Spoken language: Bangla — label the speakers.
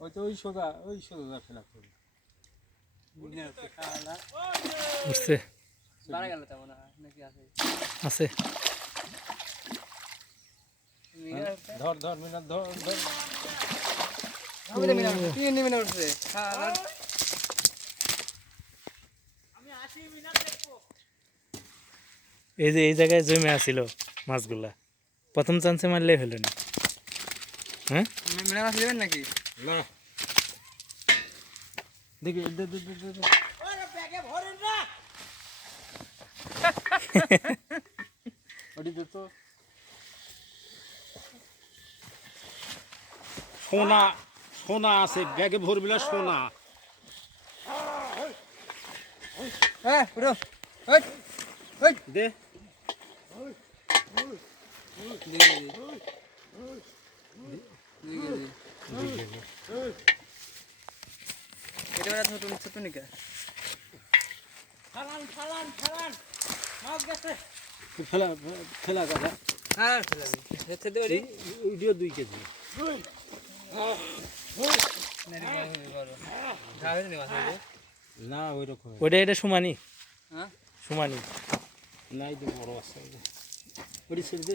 Speaker 1: ওই তো ওই সোজা ওই সোজা ফেলা করবে।
Speaker 2: উঠছে।
Speaker 3: বাড়া গেল তেমন আছে?
Speaker 2: আছে।
Speaker 1: ধর ধর মিনার ধর ধর।
Speaker 2: এই যে এই জায়গায় জমে আসিল মাছগুলা। প্রথম চান্সে মারলেই হলো না। হ্যাঁ?
Speaker 3: মিনা মাছ নেবেন নাকি?
Speaker 1: না। দেখি দে দে দে দে, দে ওটি দে তো সোনা সোনা আছে ব্যাগে ভরবিলা সোনা
Speaker 3: হ্যাঁ
Speaker 1: দে
Speaker 3: এটা বেড়া ছোট ছোট নিকা
Speaker 1: ফেলা ফেলা কথা
Speaker 3: হ্যাঁ ফেলাবি হেতে দে ওরি
Speaker 1: ভিডিও দুই কেজি। না ওই রকম
Speaker 2: ওটা এটা সমানি।
Speaker 3: হ্যাঁ?
Speaker 2: সমানি।
Speaker 1: নাই তো বড় আছে ওটি ছেড়ে দে